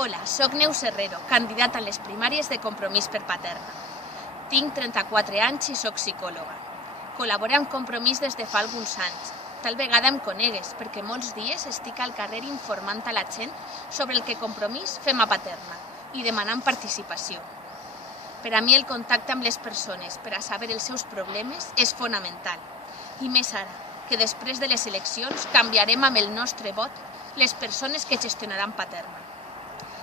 Hola, soc Neus Herrero, candidata a les primàries de Compromís per Paterna. Tinc 34 anys i soc psicòloga. Col·laboro amb Compromís des de fa alguns anys. Tal vegada em conegues, perquè molts dies estic al carrer informant a la gent sobre el que Compromís fem a Paterna i demanant participació. Per a mi el contacte amb les persones per a saber els seus problemes és fonamental. I més ara, que després de les eleccions canviarem amb el nostre vot les persones que gestionaran Paterna.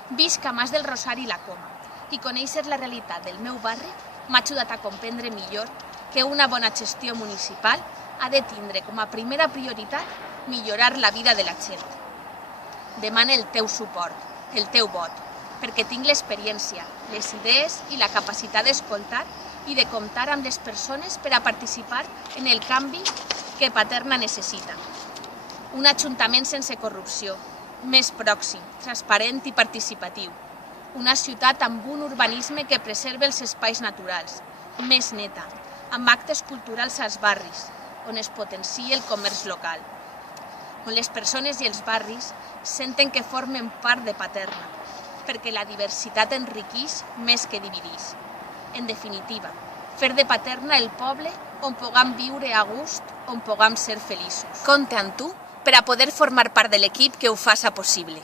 Visc a Mas del Rosari i la Coma i conèixer la realitat del meu barri m'ha ajudat a comprendre millor que una bona gestió municipal ha de tindre com a primera prioritat millorar la vida de la gent. Demana el teu suport, el teu vot, perquè tinc l'experiència, les idees i la capacitat d'escoltar i de comptar amb les persones per a participar en el canvi que Paterna necessita. Un ajuntament sense corrupció, més pròxim, transparent i participatiu. Una ciutat amb un urbanisme que preserva els espais naturals, més neta, amb actes culturals als barris, on es potenciï el comerç local, on les persones i els barris senten que formen part de Paterna, perquè la diversitat enriqueix més que divideix. En definitiva, fer de Paterna el poble on puguem viure a gust, on puguem ser feliços. Compte amb tu per a poder formar part de l'equip que ho faça possible.